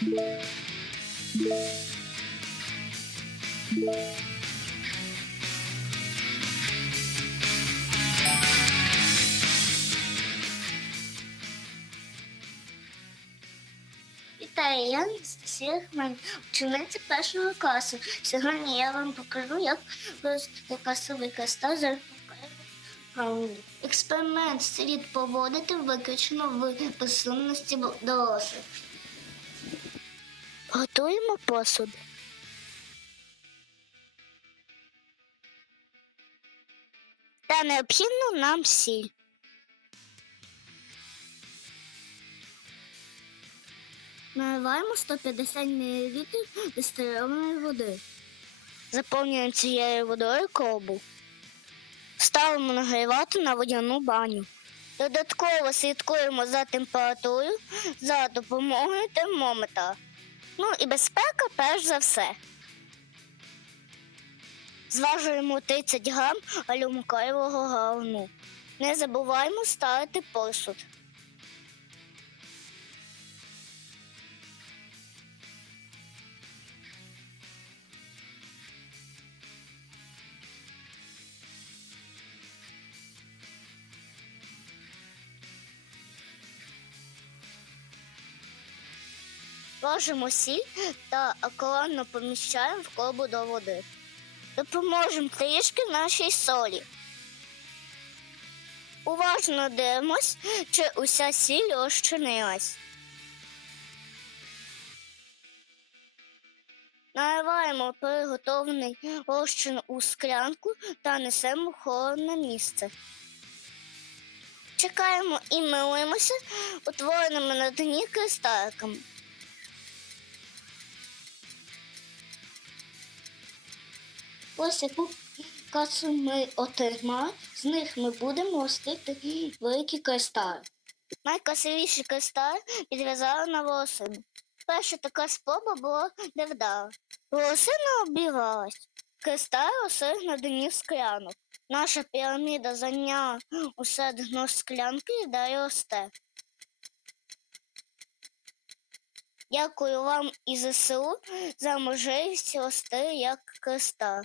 Вітаю, я Анастасія Хмель, учениця першого класу. Сьогодні я вам покажу, як касовий каста Експеримент слід поводити виключно в присутності дорослих. Готуємо посуд. Та необхідно нам сіль. Наливаємо 150 мл дистильованої води. Заповнюємо цією водою колбу. Ставимо нагрівати на водяну баню. Додатково слідкуємо за температурою за допомогою термометра. Ну і безпека перш за все. Зважуємо 30 грам алюмокаєвого галну. Не забуваємо ставити посуд. Ложимо сіль та акуратно поміщаємо в колбу до води. Допоможемо трішки нашій солі. Уважно дивимось, чи уся сіль розчинилась. Наливаємо приготовлений розчин у склянку та несемо в холодне місце. Чекаємо і милуємося утвореними на дні кристаликами. Ось яку касу ми отримали, з них ми будемо ростити великі кристали. Найкрасивіші кристали підв'язали на волосину. Перша така спроба була невдала. Волосина обірвалась. Кристали росли на дні склянок. Наша піраміда зайняла усе дно склянки і далі росте. Дякую вам і ЗСУ за можливість рости як кристал.